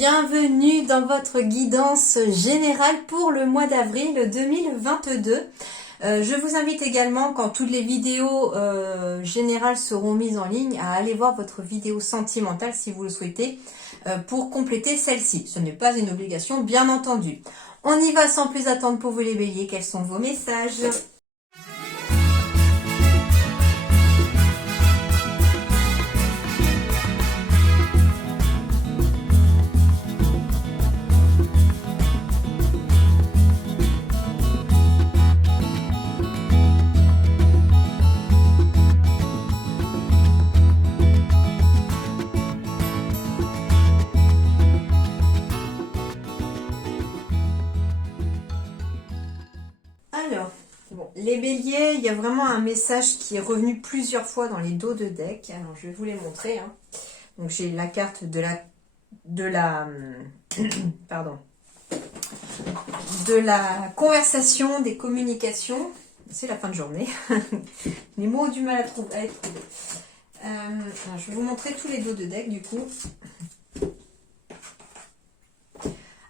Bienvenue dans votre guidance générale pour le mois d'avril 2022. Je vous invite également, quand toutes les vidéos générales seront mises en ligne, à aller voir votre vidéo sentimentale si vous le souhaitez, pour compléter celle-ci. Ce n'est pas une obligation, bien entendu. On y va sans plus attendre pour vous les béliers. Quels sont vos messages ? Alors, bon, les béliers, il y a vraiment un message qui est revenu plusieurs fois dans les dos de deck. Alors, je vais vous les montrer. Donc, j'ai la carte pardon, de la conversation, des communications. C'est la fin de journée. Les mots ont du mal à être trouvés. Alors, je vais vous montrer tous les dos de deck, du coup.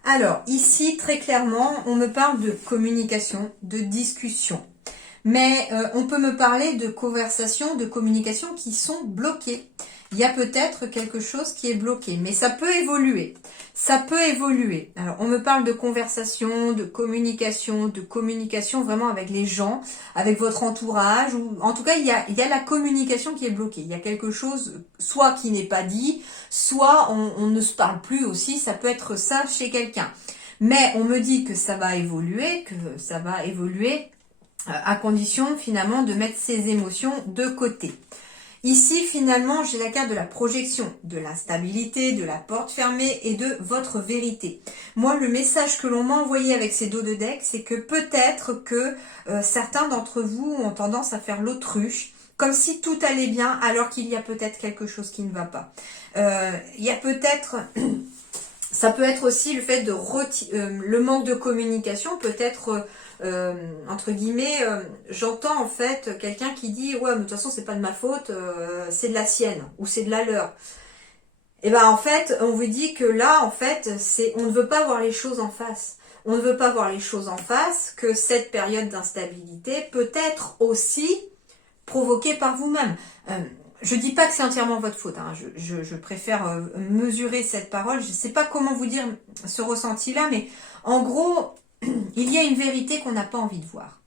Alors, ici, très clairement, on me parle de communication, de discussion. Mais on peut me parler de conversations, de communication qui sont bloquées. Il y a peut-être quelque chose qui est bloqué, mais ça peut évoluer. Ça peut évoluer. Alors, on me parle de conversation, de communication vraiment avec les gens, avec votre entourage. Ou en tout cas, il y a la communication qui est bloquée. Il y a quelque chose, soit qui n'est pas dit, soit on ne se parle plus aussi. Ça peut être ça chez quelqu'un. Mais on me dit que ça va évoluer, à condition finalement de mettre ses émotions de côté. Ici, finalement, j'ai la carte de la projection, de l'instabilité, de la porte fermée et de votre vérité. Moi, le message que l'on m'a envoyé avec ces dos de deck, c'est que peut-être que certains d'entre vous ont tendance à faire l'autruche, comme si tout allait bien, alors qu'il y a peut-être quelque chose qui ne va pas. Il y a peut-être... Ça peut être aussi le fait de le manque de communication, peut-être... entre guillemets, j'entends en fait quelqu'un qui dit ouais mais de toute façon c'est pas de ma faute, c'est de la sienne ou c'est de la leur. Et ben en fait on vous dit que là en fait on ne veut pas voir les choses en face. On ne veut pas voir les choses en face, que cette période d'instabilité peut être aussi provoquée par vous-même. Je dis pas que c'est entièrement votre faute, je préfère mesurer cette parole. Je sais pas comment vous dire ce ressenti-là, mais en gros, il y a une vérité qu'on n'a pas envie de voir.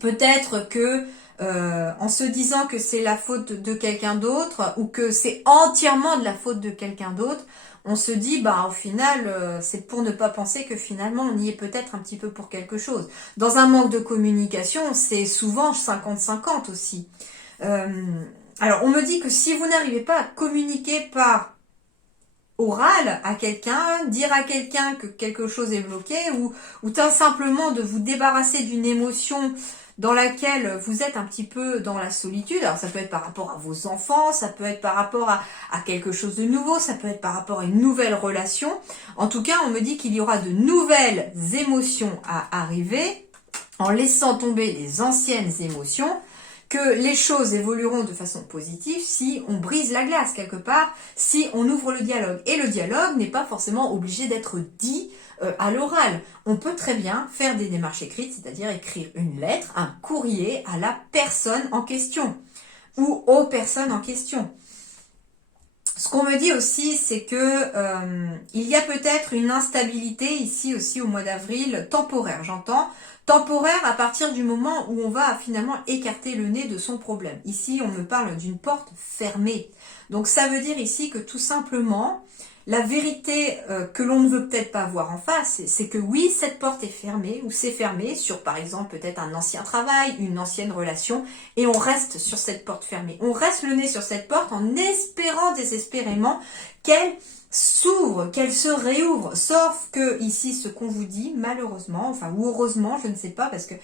Peut-être que en se disant que c'est la faute de quelqu'un d'autre ou que c'est entièrement de la faute de quelqu'un d'autre, on se dit au final c'est pour ne pas penser que finalement on y est peut-être un petit peu pour quelque chose. Dans un manque de communication, c'est souvent 50-50 aussi. Alors on me dit que si vous n'arrivez pas à communiquer par oral à quelqu'un, dire à quelqu'un que quelque chose est bloqué ou tout simplement de vous débarrasser d'une émotion dans laquelle vous êtes un petit peu dans la solitude. Alors ça peut être par rapport à vos enfants, ça peut être par rapport à quelque chose de nouveau, ça peut être par rapport à une nouvelle relation. En tout cas, on me dit qu'il y aura de nouvelles émotions à arriver en laissant tomber les anciennes émotions, que les choses évolueront de façon positive si on brise la glace quelque part, si on ouvre le dialogue. Et le dialogue n'est pas forcément obligé d'être dit à l'oral. On peut très bien faire des démarches écrites, c'est-à-dire écrire une lettre, un courrier à la personne en question ou aux personnes en question. Ce qu'on me dit aussi, c'est que il y a peut-être une instabilité ici aussi au mois d'avril, temporaire, j'entends. Temporaire à partir du moment où on va finalement écarter le nez de son problème. Ici, on me parle d'une porte fermée. Donc ça veut dire ici que tout simplement, la vérité que l'on ne veut peut-être pas voir en face, c'est que oui, cette porte est fermée ou c'est fermé sur par exemple peut-être un ancien travail, une ancienne relation, et on reste sur cette porte fermée. On reste le nez sur cette porte en espérant désespérément qu'elle s'ouvre, qu'elle se réouvre, sauf que ici ce qu'on vous dit, malheureusement, ou heureusement, je ne sais pas, parce que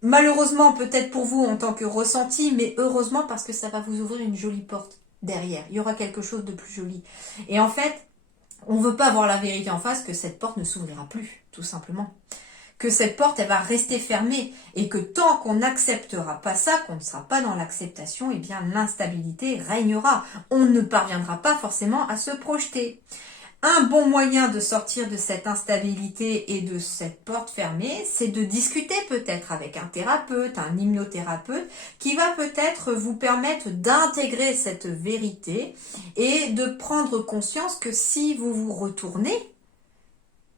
malheureusement peut-être pour vous en tant que ressenti, mais heureusement parce que ça va vous ouvrir une jolie porte derrière, il y aura quelque chose de plus joli. Et en fait, on ne veut pas voir la vérité en face, que cette porte ne s'ouvrira plus, tout simplement. Que cette porte, elle va rester fermée et que tant qu'on n'acceptera pas ça, qu'on ne sera pas dans l'acceptation, eh bien l'instabilité régnera. On ne parviendra pas forcément à se projeter. Un bon moyen de sortir de cette instabilité et de cette porte fermée, c'est de discuter peut-être avec un thérapeute, un hypnothérapeute, qui va peut-être vous permettre d'intégrer cette vérité et de prendre conscience que si vous vous retournez,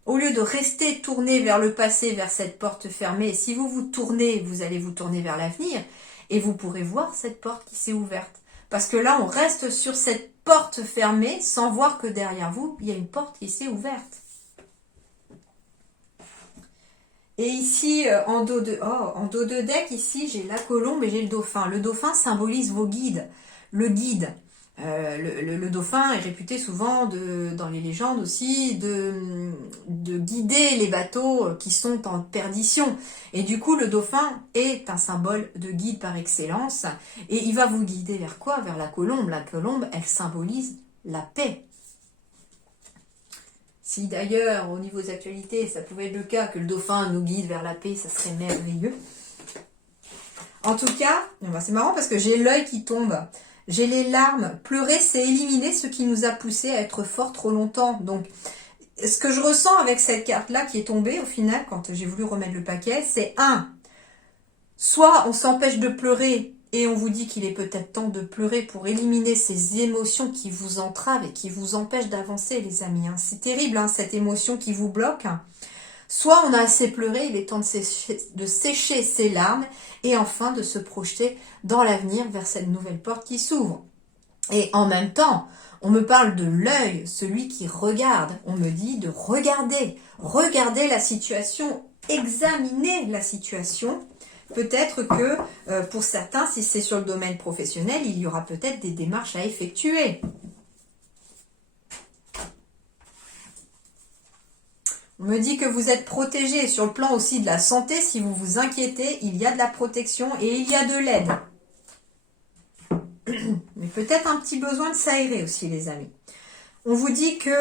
au lieu de rester tourné vers le passé, vers cette porte fermée, si vous vous tournez, vous allez vous tourner vers l'avenir et vous pourrez voir cette porte qui s'est ouverte. Parce que là, on reste sur cette porte fermée sans voir que derrière vous, il y a une porte qui s'est ouverte. Et ici, en dos de deck, ici, j'ai la colombe et j'ai le dauphin. Le dauphin symbolise vos guides. Le guide. Le dauphin est réputé souvent, dans les légendes aussi, de guider les bateaux qui sont en perdition. Et du coup, le dauphin est un symbole de guide par excellence. Et il va vous guider vers quoi? Vers la colombe. La colombe, elle symbolise la paix. Si d'ailleurs, au niveau des actualités, ça pouvait être le cas que le dauphin nous guide vers la paix, ça serait merveilleux. En tout cas, c'est marrant parce que j'ai l'œil qui tombe. J'ai les larmes. Pleurer, c'est éliminer ce qui nous a poussé à être fort trop longtemps. Donc, ce que je ressens avec cette carte-là qui est tombée, au final, quand j'ai voulu remettre le paquet, c'est soit on s'empêche de pleurer et on vous dit qu'il est peut-être temps de pleurer pour éliminer ces émotions qui vous entravent et qui vous empêchent d'avancer, les amis. C'est terrible, cette émotion qui vous bloque. Soit on a assez pleuré, il est temps de sécher ses larmes et enfin de se projeter dans l'avenir vers cette nouvelle porte qui s'ouvre. Et en même temps, on me parle de l'œil, celui qui regarde. On me dit de regarder la situation, examiner la situation. Peut-être que pour certains, si c'est sur le domaine professionnel, il y aura peut-être des démarches à effectuer. On me dit que vous êtes protégé sur le plan aussi de la santé. Si vous vous inquiétez, il y a de la protection et il y a de l'aide. Mais peut-être un petit besoin de s'aérer aussi, les amis. On vous dit que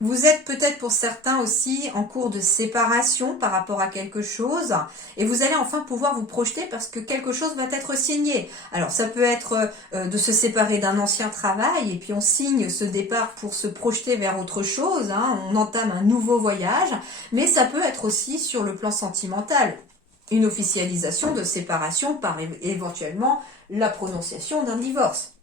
vous êtes peut-être pour certains aussi en cours de séparation par rapport à quelque chose et vous allez enfin pouvoir vous projeter parce que quelque chose va être signé. Alors ça peut être de se séparer d'un ancien travail et puis on signe ce départ pour se projeter vers autre chose, on entame un nouveau voyage, mais ça peut être aussi sur le plan sentimental. Une officialisation de séparation par éventuellement la prononciation d'un divorce.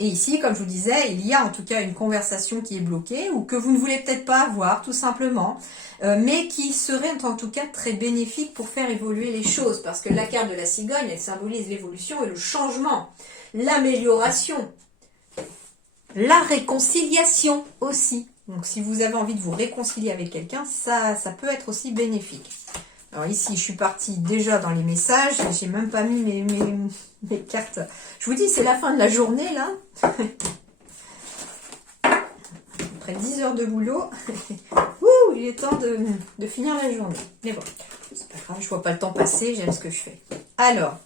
Et ici, comme je vous disais, il y a en tout cas une conversation qui est bloquée ou que vous ne voulez peut-être pas avoir, tout simplement, mais qui serait en tout cas très bénéfique pour faire évoluer les choses. Parce que la carte de la cigogne, elle symbolise l'évolution et le changement, l'amélioration, la réconciliation aussi. Donc si vous avez envie de vous réconcilier avec quelqu'un, ça peut être aussi bénéfique. Alors ici, je suis partie déjà dans les messages. J'ai même pas mis mes cartes. Je vous dis, c'est la fin de la journée, là. Après 10 heures de boulot. Ouh, il est temps de finir la journée. Mais bon, c'est pas grave, je vois pas le temps passer. J'aime ce que je fais. Alors,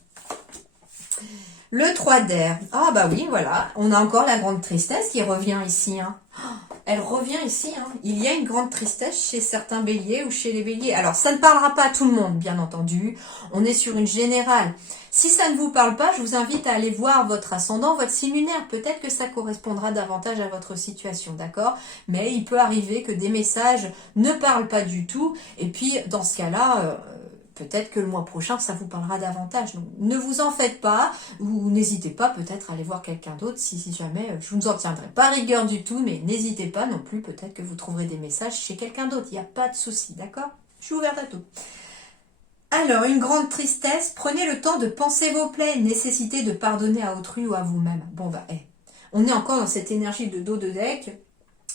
le 3 d'air. Ah bah oui, voilà. On a encore la grande tristesse qui revient ici. Elle revient ici. Il y a une grande tristesse chez certains béliers ou chez les béliers. Alors, ça ne parlera pas à tout le monde, bien entendu. On est sur une générale. Si ça ne vous parle pas, je vous invite à aller voir votre ascendant, votre signe lunaire. Peut-être que ça correspondra davantage à votre situation, d'accord? Mais il peut arriver que des messages ne parlent pas du tout. Et puis, dans ce cas-là... peut-être que le mois prochain, ça vous parlera davantage. Donc, ne vous en faites pas, ou n'hésitez pas peut-être à aller voir quelqu'un d'autre si jamais, je ne vous en tiendrai pas rigueur du tout, mais n'hésitez pas non plus, peut-être que vous trouverez des messages chez quelqu'un d'autre. Il n'y a pas de souci, d'accord? Je suis ouverte à tout. Alors, une grande tristesse, prenez le temps de penser vos plaies, nécessité de pardonner à autrui ou à vous-même. Bon bah, on est encore dans cette énergie de dos de deck,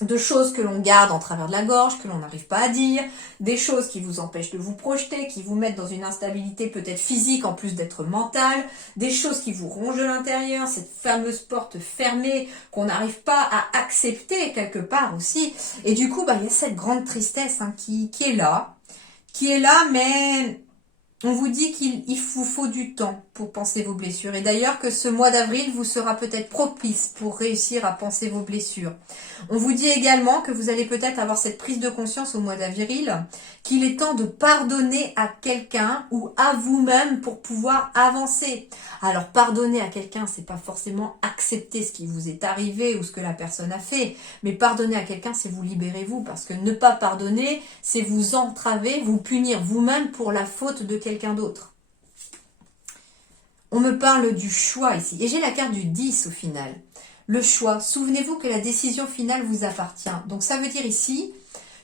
de choses que l'on garde en travers de la gorge, que l'on n'arrive pas à dire, des choses qui vous empêchent de vous projeter, qui vous mettent dans une instabilité peut-être physique en plus d'être mentale, des choses qui vous rongent de l'intérieur, cette fameuse porte fermée qu'on n'arrive pas à accepter quelque part aussi. Et du coup, il y a cette grande tristesse qui est là, mais on vous dit qu'il vous faut du temps. pour penser vos blessures. Et d'ailleurs que ce mois d'avril vous sera peut-être propice pour réussir à penser vos blessures. On vous dit également que vous allez peut-être avoir cette prise de conscience au mois d'avril, qu'il est temps de pardonner à quelqu'un ou à vous-même pour pouvoir avancer. Alors pardonner à quelqu'un, c'est pas forcément accepter ce qui vous est arrivé ou ce que la personne a fait, mais pardonner à quelqu'un, c'est vous libérer vous, parce que ne pas pardonner, c'est vous entraver, vous punir vous-même pour la faute de quelqu'un d'autre. On me parle du choix ici, et j'ai la carte du 10 au final. Le choix, souvenez-vous que la décision finale vous appartient. Donc ça veut dire ici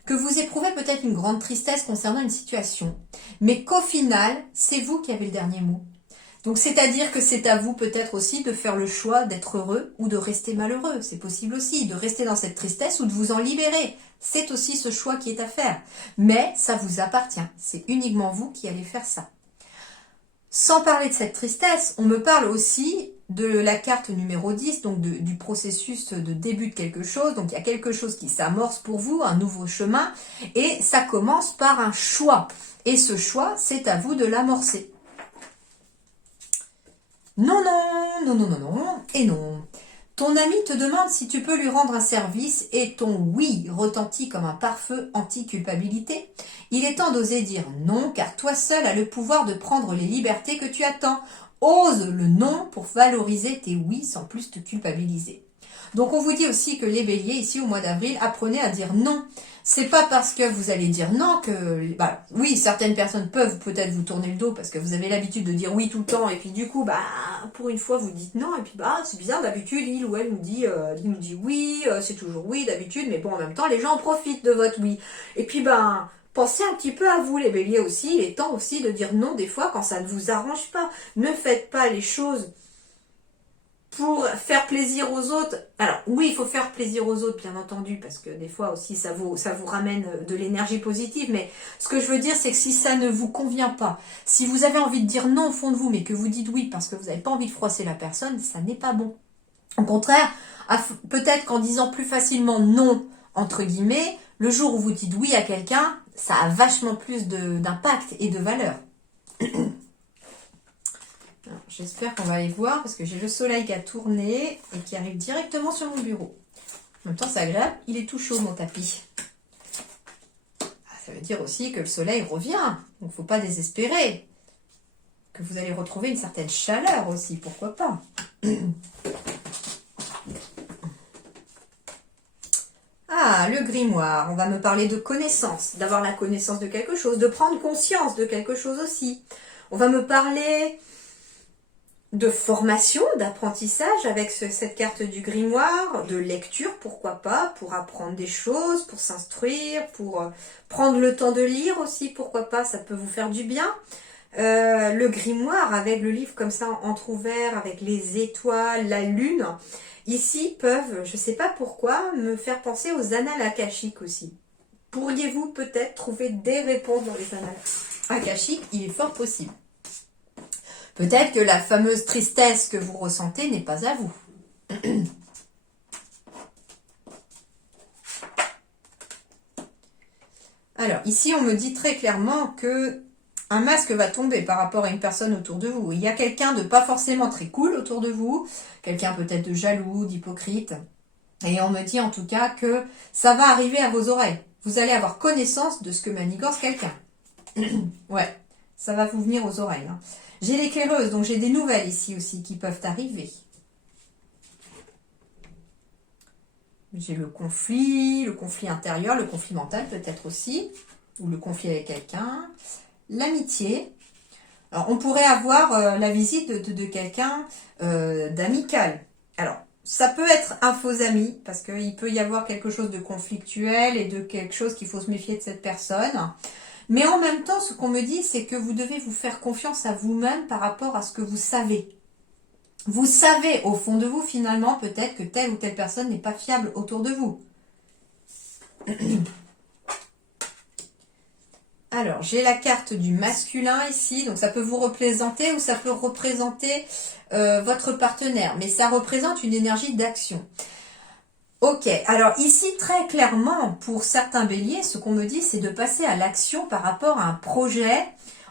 que vous éprouvez peut-être une grande tristesse concernant une situation, mais qu'au final, c'est vous qui avez le dernier mot. Donc c'est-à-dire que c'est à vous peut-être aussi de faire le choix d'être heureux ou de rester malheureux. C'est possible aussi de rester dans cette tristesse ou de vous en libérer. C'est aussi ce choix qui est à faire. Mais ça vous appartient. C'est uniquement vous qui allez faire ça. Sans parler de cette tristesse, on me parle aussi de la carte numéro 10, donc du processus de début de quelque chose. Donc il y a quelque chose qui s'amorce pour vous, un nouveau chemin, et ça commence par un choix. Et ce choix, c'est à vous de l'amorcer. Non, non, non, non, non, non, et non. Ton ami te demande si tu peux lui rendre un service et ton oui retentit comme un pare-feu anti-culpabilité. Il est temps d'oser dire non car toi seul as le pouvoir de prendre les libertés que tu attends. Ose le non pour valoriser tes oui sans plus te culpabiliser. Donc on vous dit aussi que les béliers ici au mois d'avril, apprenez à dire non. C'est pas parce que vous allez dire non que... oui, certaines personnes peuvent peut-être vous tourner le dos parce que vous avez l'habitude de dire oui tout le temps et puis du coup, pour une fois, vous dites non et puis c'est bizarre, d'habitude, il ou elle nous dit oui, c'est toujours oui d'habitude, mais bon, en même temps, les gens profitent de votre oui. Et puis, pensez un petit peu à vous, les béliers aussi. Il est temps aussi de dire non des fois quand ça ne vous arrange pas. Ne faites pas les choses pour faire plaisir aux autres. Alors oui, il faut faire plaisir aux autres, bien entendu, parce que des fois aussi ça vous ramène de l'énergie positive, mais ce que je veux dire, c'est que si ça ne vous convient pas, si vous avez envie de dire non au fond de vous, mais que vous dites oui parce que vous n'avez pas envie de froisser la personne, ça n'est pas bon. Au contraire, peut-être qu'en disant plus facilement non, entre guillemets, le jour où vous dites oui à quelqu'un, ça a vachement plus d'impact et de valeur. J'espère qu'on va aller voir parce que j'ai le soleil qui a tourné et qui arrive directement sur mon bureau. En même temps, c'est agréable. Il est tout chaud, mon tapis. Ça veut dire aussi que le soleil revient. Donc, il ne faut pas désespérer. Que vous allez retrouver une certaine chaleur aussi. Pourquoi pas? Ah, le grimoire. On va me parler de connaissance. D'avoir la connaissance de quelque chose. De prendre conscience de quelque chose aussi. On va me parler de formation, d'apprentissage avec cette carte du grimoire, de lecture, pourquoi pas, pour apprendre des choses, pour s'instruire, pour prendre le temps de lire aussi, pourquoi pas, ça peut vous faire du bien. Le grimoire avec le livre comme ça entrouvert, avec les étoiles, la lune, ici peuvent, je ne sais pas pourquoi, me faire penser aux annales akashiques aussi. Pourriez-vous peut-être trouver des réponses dans les annales akashiques? Il est fort possible. Peut-être que la fameuse tristesse que vous ressentez n'est pas à vous. Alors, ici, on me dit très clairement que un masque va tomber par rapport à une personne autour de vous. Il y a quelqu'un de pas forcément très cool autour de vous, quelqu'un peut-être de jaloux, d'hypocrite. Et on me dit en tout cas que ça va arriver à vos oreilles. Vous allez avoir connaissance de ce que manigance quelqu'un. Ouais, ça va vous venir aux oreilles. J'ai l'éclaireuse, donc j'ai des nouvelles ici aussi qui peuvent arriver. J'ai le conflit intérieur, le conflit mental peut-être aussi, ou le conflit avec quelqu'un. L'amitié. Alors, on pourrait avoir la visite de quelqu'un d'amical. Alors, ça peut être un faux ami, parce qu'il peut y avoir quelque chose de conflictuel et de quelque chose qu'il faut se méfier de cette personne. Mais en même temps, ce qu'on me dit, c'est que vous devez vous faire confiance à vous-même par rapport à ce que vous savez. Vous savez, au fond de vous, finalement, peut-être que telle ou telle personne n'est pas fiable autour de vous. Alors, j'ai la carte du masculin ici, donc ça peut vous représenter ou ça peut représenter votre partenaire, mais ça représente une énergie d'action. Ok, alors ici, très clairement, pour certains béliers, ce qu'on me dit, c'est de passer à l'action par rapport à un projet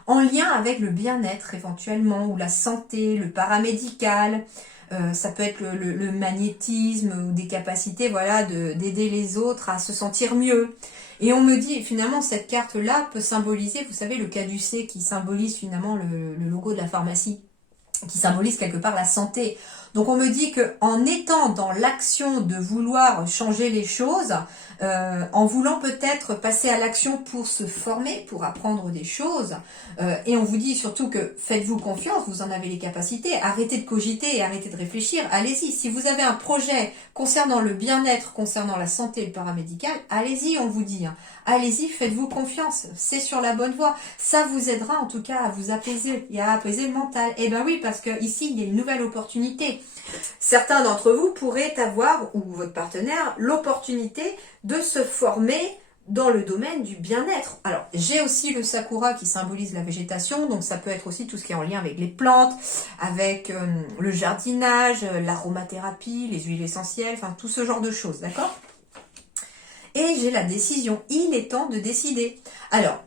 en lien avec le bien-être éventuellement, ou la santé, le paramédical. Ça peut être le magnétisme ou des capacités, voilà, d'aider les autres à se sentir mieux. Et on me dit, finalement, cette carte-là peut symboliser, vous savez, le caducée qui symbolise finalement le logo de la pharmacie, qui symbolise quelque part la santé. Donc on me dit que en étant dans l'action de vouloir changer les choses, en voulant peut-être passer à l'action pour se former, pour apprendre des choses, et on vous dit surtout que faites-vous confiance, vous en avez les capacités, arrêtez de cogiter et arrêtez de réfléchir, allez-y. Si vous avez un projet concernant le bien-être, concernant la santé et le paramédical, allez-y, on vous dit. Allez-y, faites-vous confiance, c'est sur la bonne voie. Ça vous aidera en tout cas à vous apaiser et à apaiser le mental. Eh ben oui, parce que ici, il y a une nouvelle opportunité. Certains d'entre vous pourraient avoir, ou votre partenaire, l'opportunité de se former dans le domaine du bien-être. Alors, j'ai aussi le sakura qui symbolise la végétation, donc ça peut être aussi tout ce qui est en lien avec les plantes, avec le jardinage, l'aromathérapie, les huiles essentielles, enfin tout ce genre de choses, d'accord ? Et j'ai la décision, il est temps de décider. Alors,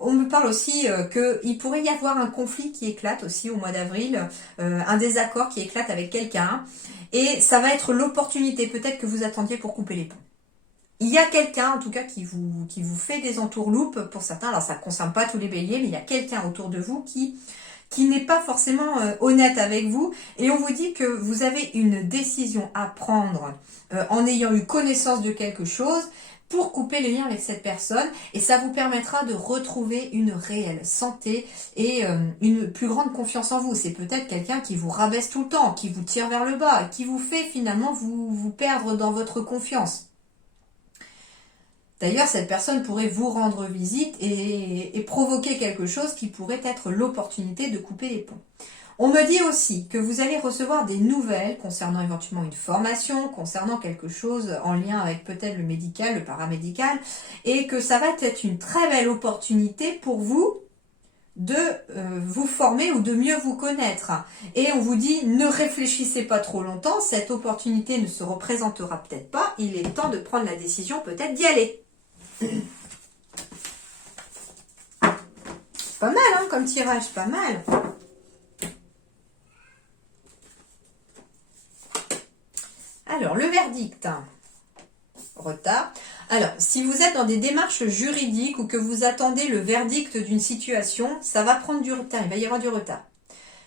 on me parle aussi qu'il pourrait y avoir un conflit qui éclate aussi au mois d'avril, un désaccord qui éclate avec quelqu'un, et ça va être l'opportunité peut-être que vous attendiez pour couper les ponts. Il y a quelqu'un, en tout cas, qui vous fait des entourloupes pour certains. Alors, ça ne concerne pas tous les béliers, mais il y a quelqu'un autour de vous qui n'est pas forcément honnête avec vous. Et on vous dit que vous avez une décision à prendre en ayant eu connaissance de quelque chose pour couper les liens avec cette personne. Et ça vous permettra de retrouver une réelle santé et une plus grande confiance en vous. C'est peut-être quelqu'un qui vous rabaisse tout le temps, qui vous tire vers le bas, qui vous fait finalement vous perdre dans votre confiance. D'ailleurs, cette personne pourrait vous rendre visite et provoquer quelque chose qui pourrait être l'opportunité de couper les ponts. On me dit aussi que vous allez recevoir des nouvelles concernant éventuellement une formation, concernant quelque chose en lien avec peut-être le médical, le paramédical, et que ça va être une très belle opportunité pour vous de vous former ou de mieux vous connaître. Et on vous dit, ne réfléchissez pas trop longtemps, cette opportunité ne se représentera peut-être pas, il est temps de prendre la décision peut-être d'y aller. Pas mal, hein, comme tirage, pas mal. Alors, le verdict. Retard. Alors, si vous êtes dans des démarches juridiques ou que vous attendez le verdict d'une situation, ça va prendre du retard, il va y avoir du retard.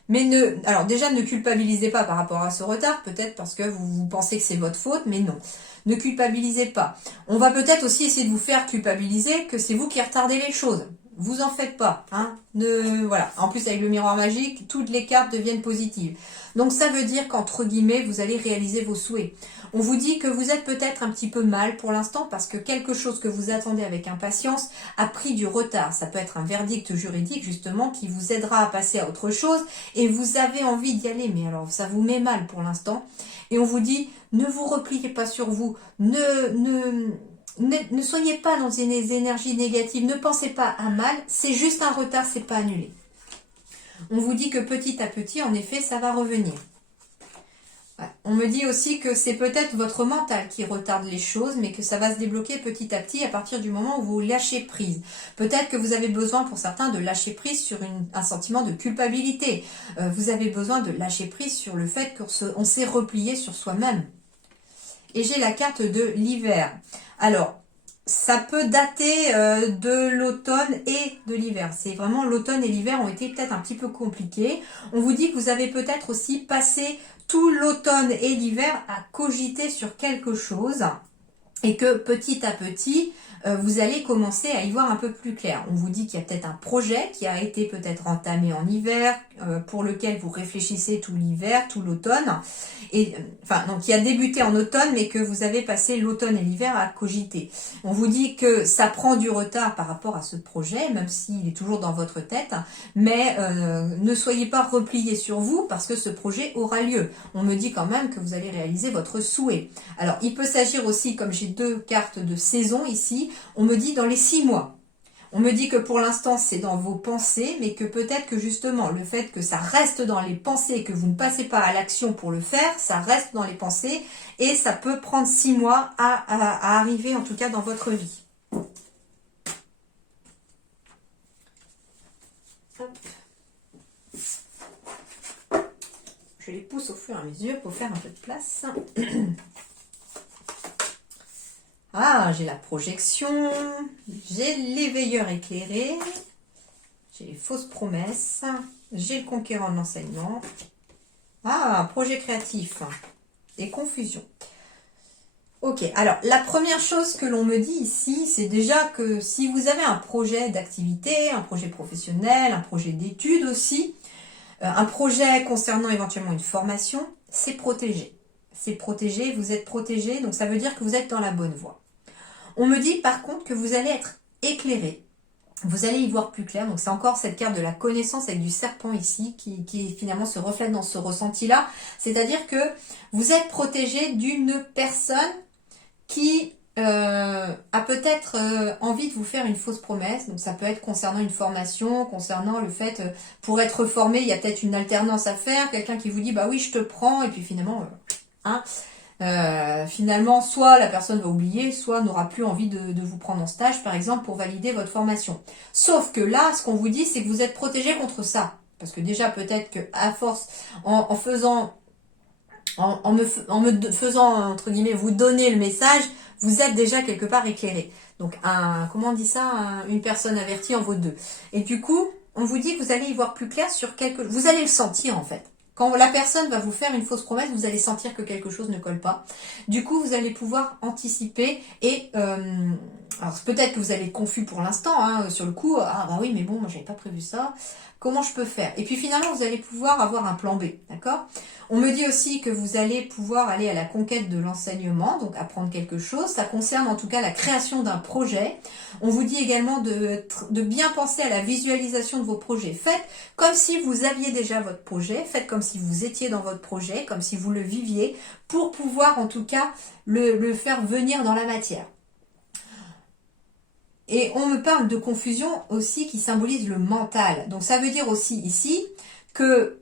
Mais alors déjà, ne culpabilisez pas par rapport à ce retard, peut-être parce que vous pensez que c'est votre faute, mais non. Ne culpabilisez pas. On va peut-être aussi essayer de vous faire culpabiliser que c'est vous qui retardez les choses. Vous en faites pas, hein. Voilà. En plus, avec le miroir magique, toutes les cartes deviennent positives. Donc ça veut dire qu'entre guillemets, vous allez réaliser vos souhaits. On vous dit que vous êtes peut-être un petit peu mal pour l'instant parce que quelque chose que vous attendez avec impatience a pris du retard. Ça peut être un verdict juridique justement qui vous aidera à passer à autre chose et vous avez envie d'y aller, mais alors ça vous met mal pour l'instant. Et on vous dit, ne vous repliez pas sur vous, ne soyez pas dans des énergies négatives, ne pensez pas à mal, c'est juste un retard, c'est pas annulé. On vous dit que petit à petit, en effet, ça va revenir. On me dit aussi que c'est peut-être votre mental qui retarde les choses, mais que ça va se débloquer petit à petit à partir du moment où vous lâchez prise. Peut-être que vous avez besoin pour certains de lâcher prise sur un sentiment de culpabilité. Vous avez besoin de lâcher prise sur le fait qu'on s'est replié sur soi-même. Et j'ai la carte de l'hiver. Alors, ça peut dater de l'automne et de l'hiver. C'est vraiment l'automne et l'hiver ont été peut-être un petit peu compliqués. On vous dit que vous avez peut-être aussi passé tout l'automne et l'hiver à cogiter sur quelque chose et que petit à petit, vous allez commencer à y voir un peu plus clair. On vous dit qu'il y a peut-être un projet qui a été peut-être entamé en hiver, pour lequel vous réfléchissez tout l'hiver, tout l'automne, donc qui a débuté en automne, mais que vous avez passé l'automne et l'hiver à cogiter. On vous dit que ça prend du retard par rapport à ce projet, même s'il est toujours dans votre tête, mais ne soyez pas repliés sur vous parce que ce projet aura lieu. On me dit quand même que vous allez réaliser votre souhait. Alors, il peut s'agir aussi, comme j'ai 2 cartes de saison ici, on me dit dans les 6 mois. On me dit que pour l'instant, c'est dans vos pensées, mais que peut-être que justement, le fait que ça reste dans les pensées, que vous ne passez pas à l'action pour le faire, ça reste dans les pensées et ça peut prendre 6 mois à arriver, en tout cas, dans votre vie. Hop. Je les pousse au fur et à mesure pour faire un peu de place. Ah, j'ai la projection, j'ai l'éveilleur éclairé, j'ai les fausses promesses, j'ai le conquérant de l'enseignement. Ah, projet créatif et confusion. Ok, alors la première chose que l'on me dit ici, c'est déjà que si vous avez un projet d'activité, un projet professionnel, un projet d'études aussi, un projet concernant éventuellement une formation, c'est protégé. C'est protégé, vous êtes protégé, donc ça veut dire que vous êtes dans la bonne voie. On me dit par contre que vous allez être éclairé. Vous allez y voir plus clair. Donc c'est encore cette carte de la connaissance avec du serpent ici qui finalement se reflète dans ce ressenti-là. C'est-à-dire que vous êtes protégé d'une personne qui a peut-être envie de vous faire une fausse promesse. Donc ça peut être concernant une formation, concernant le fait, pour être formé, il y a peut-être une alternance à faire. Quelqu'un qui vous dit, bah oui, je te prends. Et puis finalement, finalement, soit la personne va oublier, soit n'aura plus envie de vous prendre en stage, par exemple, pour valider votre formation. Sauf que là, ce qu'on vous dit, c'est que vous êtes protégé contre ça. Parce que déjà, peut-être que à force, en me faisant, entre guillemets, vous donner le message, vous êtes déjà quelque part éclairé. Donc, comment on dit ça, une personne avertie en vaut deux. Et du coup, on vous dit que vous allez y voir plus clair sur vous allez le sentir, en fait. Quand la personne va vous faire une fausse promesse, vous allez sentir que quelque chose ne colle pas. Du coup, vous allez pouvoir anticiper et... alors, peut-être que vous allez être confus pour l'instant, sur le coup. Ah bah oui, mais bon, moi, j'avais pas prévu ça. Comment je peux faire? Et puis finalement, vous allez pouvoir avoir un plan B, d'accord? On me dit aussi que vous allez pouvoir aller à la conquête de l'enseignement, donc apprendre quelque chose. Ça concerne en tout cas la création d'un projet. On vous dit également de bien penser à la visualisation de vos projets. Faites comme si vous aviez déjà votre projet, faites comme si vous étiez dans votre projet, comme si vous le viviez, pour pouvoir en tout cas le faire venir dans la matière. Et on me parle de confusion aussi qui symbolise le mental. Donc ça veut dire aussi ici que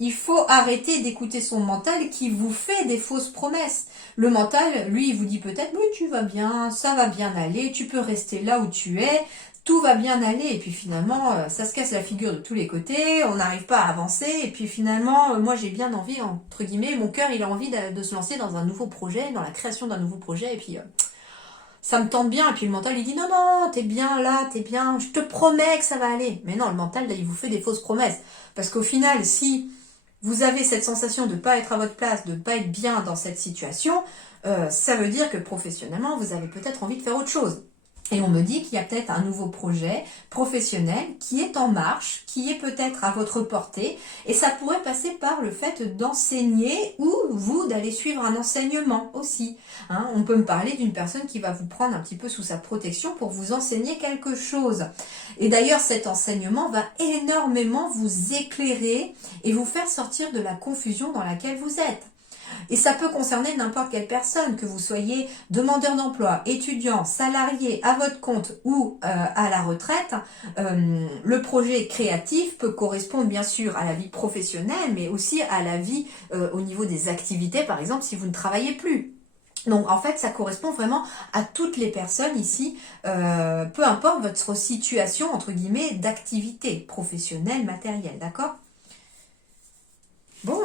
il faut arrêter d'écouter son mental qui vous fait des fausses promesses. Le mental, lui, il vous dit peut-être, oui, tu vas bien, ça va bien aller, tu peux rester là où tu es, tout va bien aller. Et puis finalement, ça se casse la figure de tous les côtés, on n'arrive pas à avancer. Et puis finalement, moi, j'ai bien envie, entre guillemets, mon cœur, il a envie de se lancer dans un nouveau projet, dans la création d'un nouveau projet. Et puis... ça me tente bien, et puis le mental il dit non, non, t'es bien là, t'es bien, je te promets que ça va aller. Mais non, le mental là, il vous fait des fausses promesses. Parce qu'au final, si vous avez cette sensation de ne pas être à votre place, de ne pas être bien dans cette situation, ça veut dire que professionnellement, vous avez peut-être envie de faire autre chose. Et on me dit qu'il y a peut-être un nouveau projet professionnel qui est en marche, qui est peut-être à votre portée, et ça pourrait passer par le fait d'enseigner ou vous d'aller suivre un enseignement aussi. On peut me parler d'une personne qui va vous prendre un petit peu sous sa protection pour vous enseigner quelque chose. Et d'ailleurs, cet enseignement va énormément vous éclairer et vous faire sortir de la confusion dans laquelle vous êtes. Et ça peut concerner n'importe quelle personne, que vous soyez demandeur d'emploi, étudiant, salarié, à votre compte ou à la retraite. Le projet créatif peut correspondre bien sûr à la vie professionnelle, mais aussi à la vie au niveau des activités, par exemple, si vous ne travaillez plus. Donc en fait, ça correspond vraiment à toutes les personnes ici, peu importe votre situation, entre guillemets, d'activité professionnelle, matérielle, d'accord ? Bon...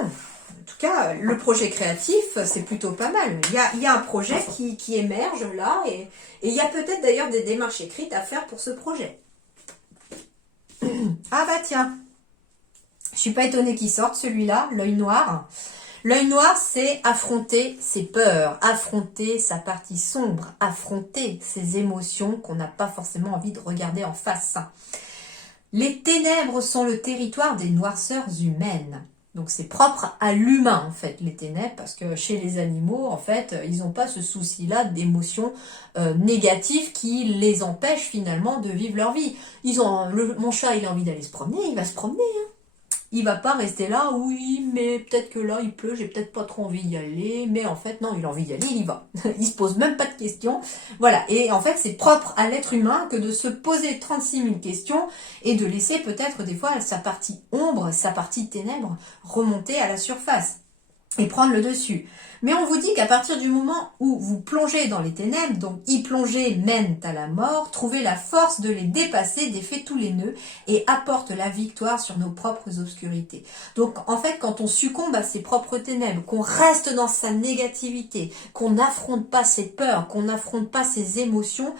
En tout cas, le projet créatif, c'est plutôt pas mal. Il y a un projet qui émerge là et il y a peut-être d'ailleurs des démarches écrites à faire pour ce projet. Ah bah tiens, je suis pas étonnée qu'il sorte celui-là, l'œil noir. L'œil noir, c'est affronter ses peurs, affronter sa partie sombre, affronter ses émotions qu'on n'a pas forcément envie de regarder en face. Les ténèbres sont le territoire des noirceurs humaines. Donc c'est propre à l'humain en fait, les ténèbres, parce que chez les animaux, en fait, ils n'ont pas ce souci-là d'émotions négatives qui les empêchent finalement de vivre leur vie. Mon chat, il a envie d'aller se promener, il va se promener. Il va pas rester là, oui, mais peut-être que là il pleut, j'ai peut-être pas trop envie d'y aller, mais en fait non, il a envie d'y aller, il y va. Il se pose même pas de questions. Voilà, et en fait c'est propre à l'être humain que de se poser 36 000 questions et de laisser peut-être des fois sa partie ombre, sa partie ténèbres remonter à la surface. et prendre le dessus. Mais on vous dit qu'à partir du moment où vous plongez dans les ténèbres, donc y plonger mène à la mort, trouvez la force de les dépasser, défait tous les nœuds et apporte la victoire sur nos propres obscurités. Donc en fait, quand on succombe à ses propres ténèbres, qu'on reste dans sa négativité, qu'on n'affronte pas ses peurs, qu'on n'affronte pas ses émotions,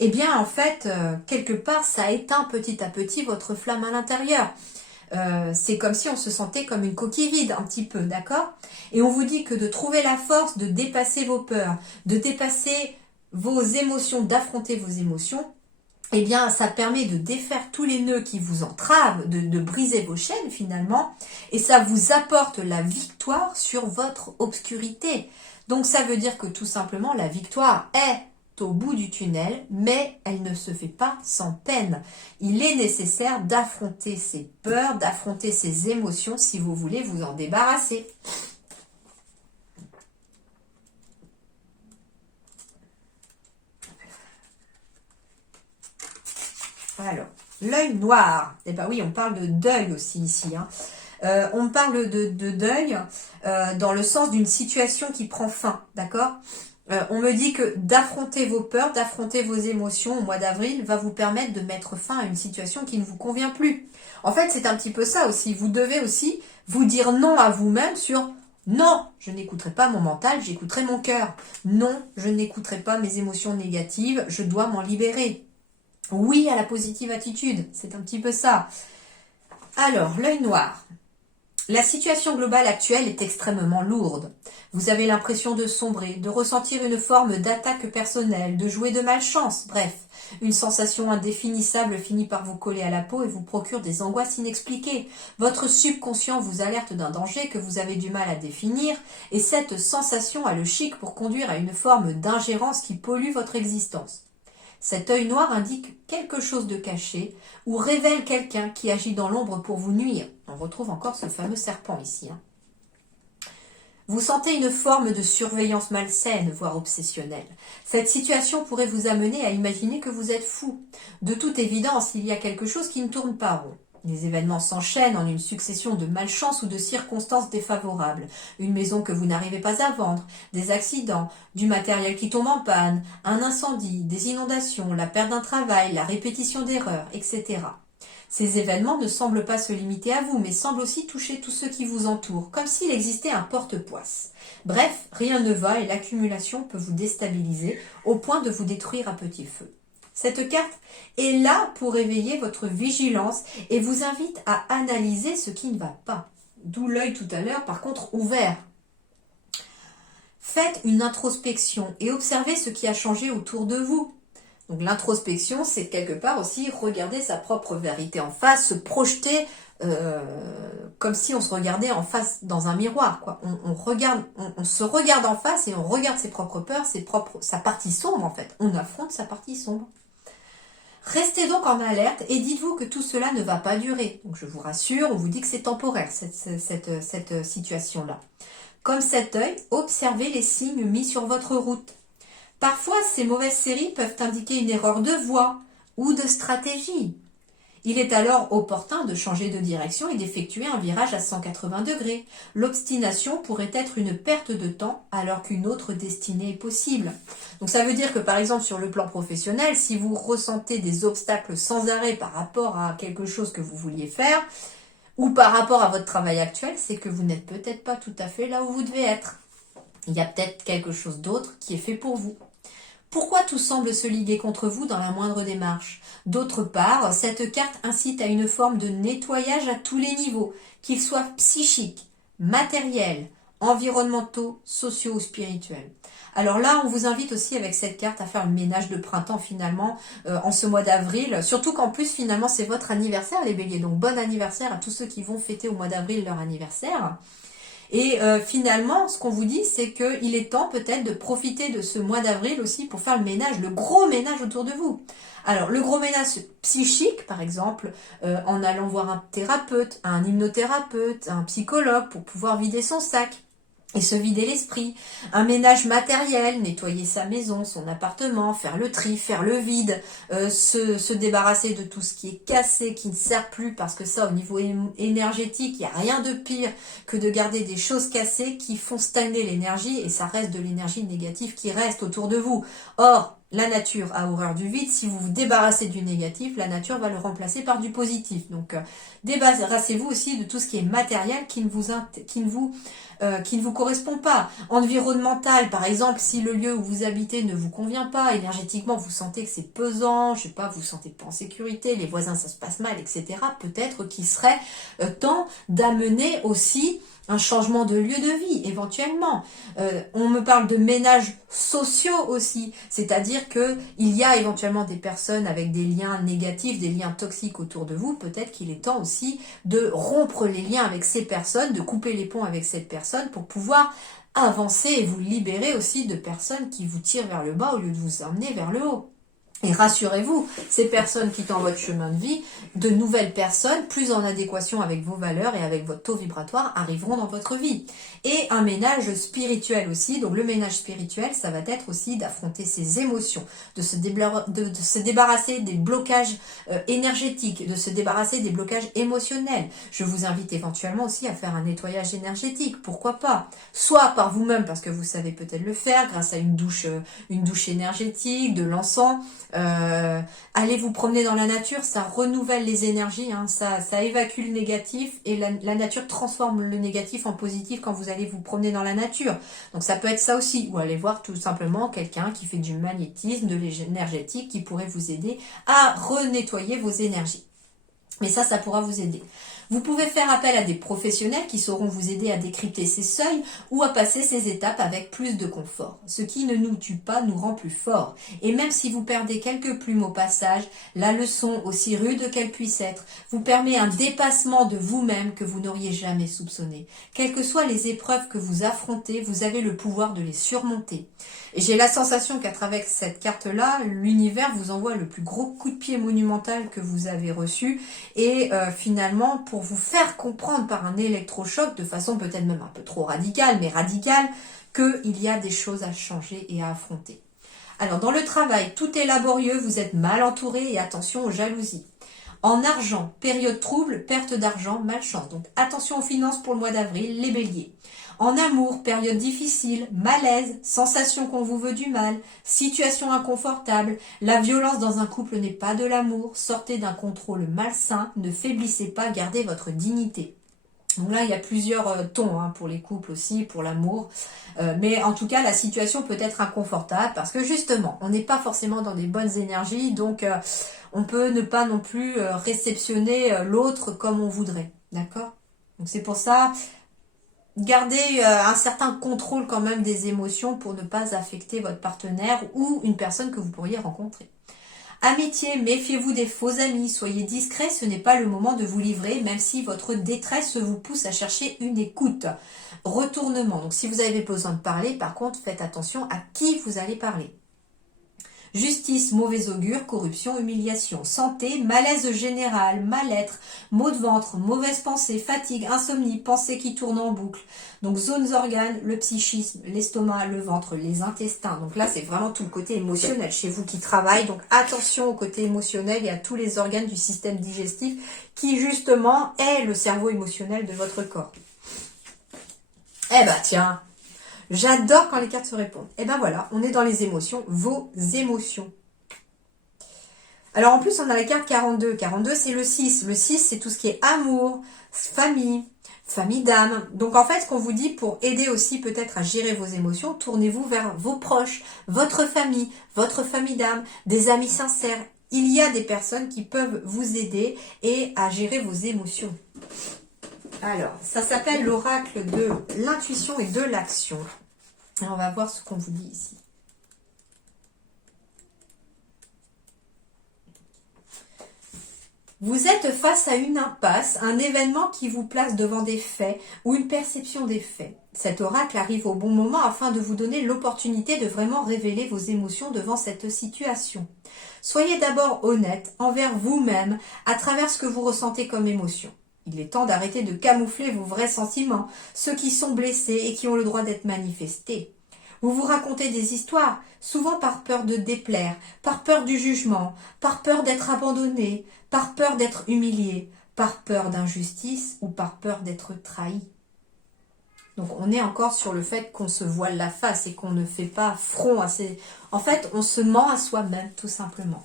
eh bien en fait, quelque part, ça éteint petit à petit votre flamme à l'intérieur. C'est comme si on se sentait comme une coquille vide un petit peu, d'accord? Et on vous dit que de trouver la force de dépasser vos peurs, de dépasser vos émotions, d'affronter vos émotions, eh bien ça permet de défaire tous les nœuds qui vous entravent, de briser vos chaînes finalement, et ça vous apporte la victoire sur votre obscurité. Donc ça veut dire que tout simplement la victoire est au bout du tunnel, mais elle ne se fait pas sans peine. Il est nécessaire d'affronter ses peurs, d'affronter ses émotions si vous voulez vous en débarrasser. Alors, l'œil noir. Eh bien oui, on parle de deuil aussi ici. On parle de deuil dans le sens d'une situation qui prend fin, d'accord ? On me dit que d'affronter vos peurs, d'affronter vos émotions au mois d'avril va vous permettre de mettre fin à une situation qui ne vous convient plus. En fait, c'est un petit peu ça aussi. Vous devez aussi vous dire non à vous-même sur non, je n'écouterai pas mon mental, j'écouterai mon cœur. Non, je n'écouterai pas mes émotions négatives, je dois m'en libérer. Oui à la positive attitude, c'est un petit peu ça. Alors, l'œil noir. La situation globale actuelle est extrêmement lourde. Vous avez l'impression de sombrer, de ressentir une forme d'attaque personnelle, de jouer de malchance, bref, une sensation indéfinissable finit par vous coller à la peau et vous procure des angoisses inexpliquées. Votre subconscient vous alerte d'un danger que vous avez du mal à définir, et cette sensation a le chic pour conduire à une forme d'ingérence qui pollue votre existence. Cet œil noir indique quelque chose de caché ou révèle quelqu'un qui agit dans l'ombre pour vous nuire. On retrouve encore ce fameux serpent ici. Vous sentez une forme de surveillance malsaine, voire obsessionnelle. Cette situation pourrait vous amener à imaginer que vous êtes fou. De toute évidence, il y a quelque chose qui ne tourne pas rond. Les événements s'enchaînent en une succession de malchances ou de circonstances défavorables. Une maison que vous n'arrivez pas à vendre, des accidents, du matériel qui tombe en panne, un incendie, des inondations, la perte d'un travail, la répétition d'erreurs, etc. Ces événements ne semblent pas se limiter à vous, mais semblent aussi toucher tous ceux qui vous entourent, comme s'il existait un porte-poisse. Bref, rien ne va et l'accumulation peut vous déstabiliser au point de vous détruire à petit feu. Cette carte est là pour éveiller votre vigilance et vous invite à analyser ce qui ne va pas. D'où l'œil tout à l'heure, par contre, ouvert. Faites une introspection et observez ce qui a changé autour de vous. Donc l'introspection, c'est quelque part aussi regarder sa propre vérité en face, se projeter comme si on se regardait en face dans un miroir, quoi. On se regarde en face et on regarde ses propres peurs, sa partie sombre en fait. On affronte sa partie sombre. Restez donc en alerte et dites-vous que tout cela ne va pas durer. Donc je vous rassure, on vous dit que c'est temporaire cette situation-là. Comme cet œil, observez les signes mis sur votre route. Parfois, ces mauvaises séries peuvent indiquer une erreur de voie ou de stratégie. Il est alors opportun de changer de direction et d'effectuer un virage à 180 degrés. L'obstination pourrait être une perte de temps alors qu'une autre destinée est possible. Donc ça veut dire que par exemple sur le plan professionnel, si vous ressentez des obstacles sans arrêt par rapport à quelque chose que vous vouliez faire ou par rapport à votre travail actuel, c'est que vous n'êtes peut-être pas tout à fait là où vous devez être. Il y a peut-être quelque chose d'autre qui est fait pour vous. Pourquoi tout semble se liguer contre vous dans la moindre démarche? D'autre part, cette carte incite à une forme de nettoyage à tous les niveaux, qu'ils soient psychiques, matériels, environnementaux, sociaux ou spirituels. Alors là, on vous invite aussi avec cette carte à faire le ménage de printemps finalement en ce mois d'avril, surtout qu'en plus finalement c'est votre anniversaire les béliers, donc bon anniversaire à tous ceux qui vont fêter au mois d'avril leur anniversaire. Et finalement, ce qu'on vous dit, c'est qu'il est temps peut-être de profiter de ce mois d'avril aussi pour faire le ménage, le gros ménage autour de vous. Alors, le gros ménage psychique, par exemple, en allant voir un thérapeute, un hypnothérapeute, un psychologue pour pouvoir vider son sac. et se vider l'esprit. Un ménage matériel, nettoyer sa maison, son appartement, faire le tri, faire le vide, se débarrasser de tout ce qui est cassé, qui ne sert plus, parce que ça, au niveau énergétique, il n'y a rien de pire que de garder des choses cassées qui font stagner l'énergie, et ça reste de l'énergie négative qui reste autour de vous. Or, la nature a horreur du vide. Si vous vous débarrassez du négatif, la nature va le remplacer par du positif. Donc, débarrassez-vous aussi de tout ce qui est matériel qui ne vous correspond pas. Environnemental, par exemple, si le lieu où vous habitez ne vous convient pas, énergétiquement, vous sentez que c'est pesant, je sais pas, vous vous sentez pas en sécurité, les voisins, ça se passe mal, etc. Peut-être qu'il serait temps d'amener aussi un changement de lieu de vie, éventuellement. On me parle de ménages sociaux aussi, c'est-à-dire que il y a éventuellement des personnes avec des liens négatifs, des liens toxiques autour de vous. Peut-être qu'il est temps aussi de rompre les liens avec ces personnes, de couper les ponts avec cette personne pour pouvoir avancer et vous libérer aussi de personnes qui vous tirent vers le bas au lieu de vous emmener vers le haut. Et rassurez-vous, ces personnes quittant votre chemin de vie, de nouvelles personnes, plus en adéquation avec vos valeurs et avec votre taux vibratoire, arriveront dans votre vie. Et un ménage spirituel aussi. Donc le ménage spirituel, ça va être aussi d'affronter ses émotions, de se débarrasser des blocages énergétiques, de se débarrasser des blocages émotionnels. Je vous invite éventuellement aussi à faire un nettoyage énergétique, pourquoi pas. Soit par vous-même, parce que vous savez peut-être le faire, grâce à une douche énergétique, de l'encens. Allez vous promener dans la nature, ça renouvelle les énergies, hein, ça évacue le négatif et la nature transforme le négatif en positif quand vous allez vous promener dans la nature. Donc ça peut être ça aussi, ou aller voir tout simplement quelqu'un qui fait du magnétisme, de l'énergétique, qui pourrait vous aider à renettoyer vos énergies. Mais ça pourra vous aider. Vous pouvez faire appel à des professionnels qui sauront vous aider à décrypter ces seuils ou à passer ces étapes avec plus de confort. Ce qui ne nous tue pas nous rend plus forts. Et même si vous perdez quelques plumes au passage, la leçon, aussi rude qu'elle puisse être, vous permet un dépassement de vous-même que vous n'auriez jamais soupçonné. Quelles que soient les épreuves que vous affrontez, vous avez le pouvoir de les surmonter. Et j'ai la sensation qu'à travers cette carte-là, l'univers vous envoie le plus gros coup de pied monumental que vous avez reçu et finalement pour vous faire comprendre par un électrochoc, de façon peut-être même un peu trop radicale, mais radicale, qu'il y a des choses à changer et à affronter. Alors dans le travail, tout est laborieux, vous êtes mal entouré et attention aux jalousies. En argent, période trouble, perte d'argent, malchance. Donc attention aux finances pour le mois d'avril, les béliers. En amour, période difficile, malaise, sensation qu'on vous veut du mal, situation inconfortable, la violence dans un couple n'est pas de l'amour, sortez d'un contrôle malsain, ne faiblissez pas, gardez votre dignité. Donc là, il y a plusieurs tons pour les couples aussi, pour l'amour. Mais en tout cas, la situation peut être inconfortable parce que justement, on n'est pas forcément dans des bonnes énergies. Donc, on peut ne pas non plus réceptionner l'autre comme on voudrait. D'accord ? Donc c'est pour ça, gardez un certain contrôle quand même des émotions pour ne pas affecter votre partenaire ou une personne que vous pourriez rencontrer. Amitié, méfiez-vous des faux amis, soyez discret, ce n'est pas le moment de vous livrer, même si votre détresse vous pousse à chercher une écoute. Retournement, donc si vous avez besoin de parler, par contre, faites attention à qui vous allez parler. Justice, mauvais augure, corruption, humiliation. Santé, malaise général, mal-être, maux de ventre, mauvaise pensée, fatigue, insomnie, pensée qui tourne en boucle. Donc zones organes, le psychisme, l'estomac, le ventre, les intestins. Donc là, c'est vraiment tout le côté émotionnel chez vous qui travaille. Donc attention au côté émotionnel et à tous les organes du système digestif qui justement est le cerveau émotionnel de votre corps. Eh ben tiens, j'adore quand les cartes se répondent. Et ben voilà, on est dans les émotions, vos émotions. Alors en plus, on a la carte 42. 42, c'est le 6. Le 6, c'est tout ce qui est amour, famille d'âme. Donc en fait, ce qu'on vous dit pour aider aussi peut-être à gérer vos émotions, tournez-vous vers vos proches, votre famille d'âme, des amis sincères. Il y a des personnes qui peuvent vous aider et à gérer vos émotions. Alors, ça s'appelle l'oracle de l'intuition et de l'action. Et on va voir ce qu'on vous dit ici. Vous êtes face à une impasse, un événement qui vous place devant des faits ou une perception des faits. Cet oracle arrive au bon moment afin de vous donner l'opportunité de vraiment révéler vos émotions devant cette situation. Soyez d'abord honnête envers vous-même à travers ce que vous ressentez comme émotion. Il est temps d'arrêter de camoufler vos vrais sentiments, ceux qui sont blessés et qui ont le droit d'être manifestés. Vous vous racontez des histoires, souvent par peur de déplaire, par peur du jugement, par peur d'être abandonné, par peur d'être humilié, par peur d'injustice ou par peur d'être trahi. Donc on est encore sur le fait qu'on se voile la face et qu'on ne fait pas front à ces... En fait, on se ment à soi-même, tout simplement.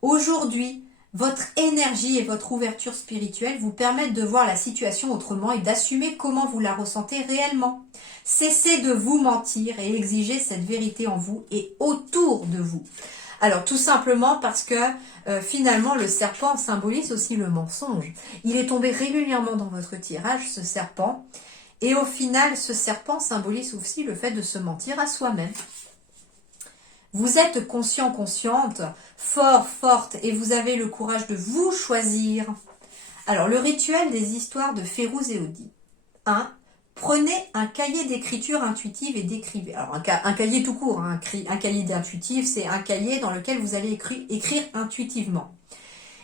Aujourd'hui, votre énergie et votre ouverture spirituelle vous permettent de voir la situation autrement et d'assumer comment vous la ressentez réellement. Cessez de vous mentir et exigez cette vérité en vous et autour de vous. Alors tout simplement parce que finalement le serpent symbolise aussi le mensonge. Il est tombé régulièrement dans votre tirage, ce serpent. Et au final, ce serpent symbolise aussi le fait de se mentir à soi-même. Vous êtes conscient, consciente, fort, forte, et vous avez le courage de vous choisir. Alors, le rituel des histoires de Férouz et Audi. 1. Prenez un cahier d'écriture intuitive et décrivez. Alors, un cahier tout court, hein, un cahier d'intuitive, c'est un cahier dans lequel vous allez écrire intuitivement.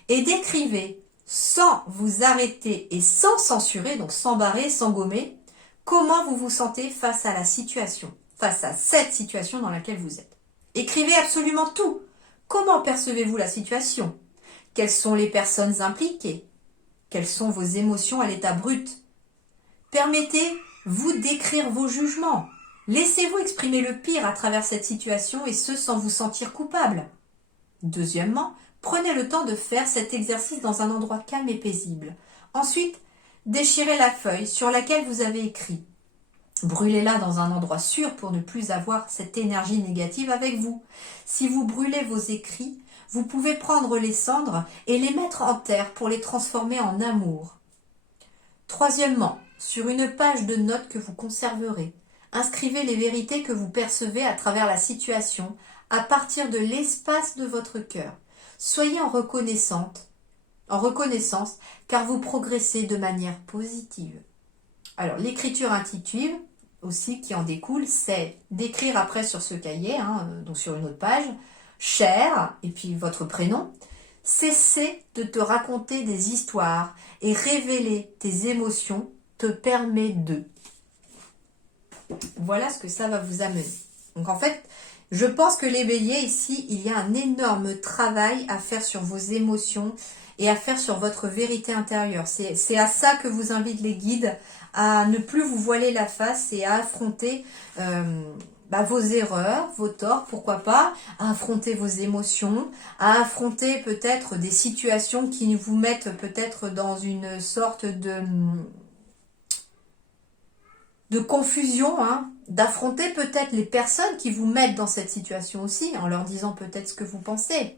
Et décrivez, sans vous arrêter et sans censurer, donc sans barrer, sans gommer, comment vous vous sentez face à la situation, face à cette situation dans laquelle vous êtes. Écrivez absolument tout. Comment percevez-vous la situation? Quelles sont les personnes impliquées? Quelles sont vos émotions à l'état brut? Permettez-vous d'écrire vos jugements. Laissez-vous exprimer le pire à travers cette situation et ce sans vous sentir coupable. Deuxièmement, prenez le temps de faire cet exercice dans un endroit calme et paisible. Ensuite, déchirez la feuille sur laquelle vous avez écrit. Brûlez-la dans un endroit sûr pour ne plus avoir cette énergie négative avec vous. Si vous brûlez vos écrits, vous pouvez prendre les cendres et les mettre en terre pour les transformer en amour. Troisièmement, sur une page de notes que vous conserverez, inscrivez les vérités que vous percevez à travers la situation à partir de l'espace de votre cœur. Soyez en reconnaissance, car vous progressez de manière positive. Alors, l'écriture intuitive, aussi, qui en découle, c'est d'écrire après sur ce cahier, donc sur une autre page, cher, et puis votre prénom. Cesser de te raconter des histoires et révéler tes émotions te permet de. Voilà ce que ça va vous amener. Donc, en fait, je pense que les béliers, ici, il y a un énorme travail à faire sur vos émotions et à faire sur votre vérité intérieure. C'est à ça que vous invitent les guides, à ne plus vous voiler la face et à affronter vos erreurs, vos torts, pourquoi pas, à affronter vos émotions, à affronter peut-être des situations qui vous mettent peut-être dans une sorte de confusion, d'affronter peut-être les personnes qui vous mettent dans cette situation aussi, en leur disant peut-être ce que vous pensez.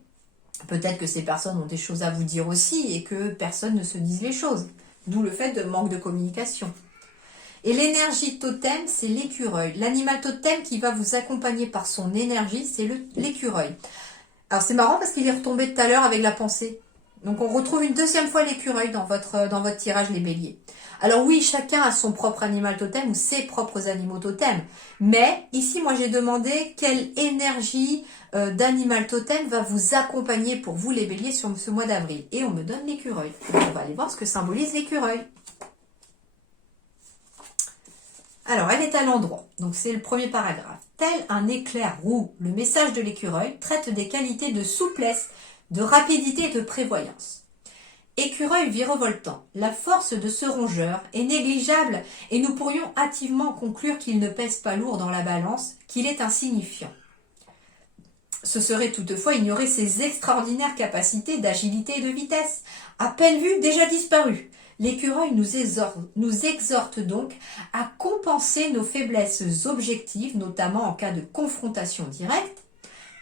Peut-être que ces personnes ont des choses à vous dire aussi et que personne ne se dise les choses. D'où le fait de manque de communication. Et l'énergie totem, c'est l'écureuil. L'animal totem qui va vous accompagner par son énergie, c'est l'écureuil. Alors c'est marrant parce qu'il est retombé tout à l'heure avec la pensée. Donc on retrouve une deuxième fois l'écureuil dans votre tirage les béliers. Alors oui, chacun a son propre animal totem ou ses propres animaux totems. Mais ici, moi j'ai demandé quelle énergie d'animal totem va vous accompagner pour vous les béliers sur ce mois d'avril. Et on me donne l'écureuil. On va aller voir ce que symbolise l'écureuil. Alors, elle est à l'endroit. Donc, c'est le premier paragraphe. Tel un éclair roux, le message de l'écureuil traite des qualités de souplesse, de rapidité et de prévoyance. Écureuil virevoltant, la force de ce rongeur est négligeable et nous pourrions hâtivement conclure qu'il ne pèse pas lourd dans la balance, qu'il est insignifiant. Ce serait toutefois ignorer ses extraordinaires capacités d'agilité et de vitesse, à peine vues, déjà disparues. L'écureuil nous exhorte donc à compenser nos faiblesses objectives, notamment en cas de confrontation directe,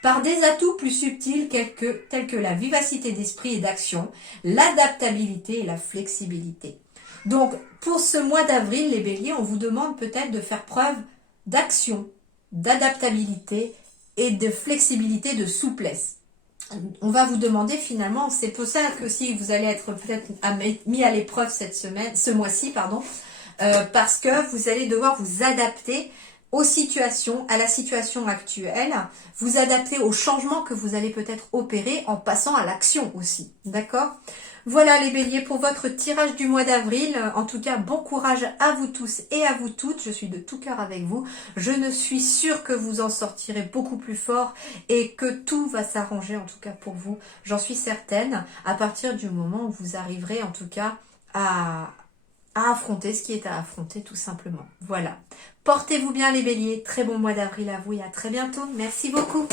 par des atouts plus subtils tels que la vivacité d'esprit et d'action, l'adaptabilité et la flexibilité. Donc, pour ce mois d'avril, les béliers, on vous demande peut-être de faire preuve d'action, d'adaptabilité et de flexibilité, de souplesse. On va vous demander finalement, c'est pour ça que si vous allez être peut-être mis à l'épreuve ce mois-ci, parce que vous allez devoir vous adapter aux situations, à la situation actuelle, vous adapter aux changements que vous allez peut-être opérer en passant à l'action aussi, d'accord ? Voilà les béliers pour votre tirage du mois d'avril. En tout cas, bon courage à vous tous et à vous toutes. Je suis de tout cœur avec vous. Je ne suis sûre que vous en sortirez beaucoup plus fort et que tout va s'arranger, en tout cas pour vous. J'en suis certaine, à partir du moment où vous arriverez en tout cas à affronter ce qui est à affronter tout simplement. Voilà. Portez-vous bien les béliers. Très bon mois d'avril à vous et à très bientôt. Merci beaucoup.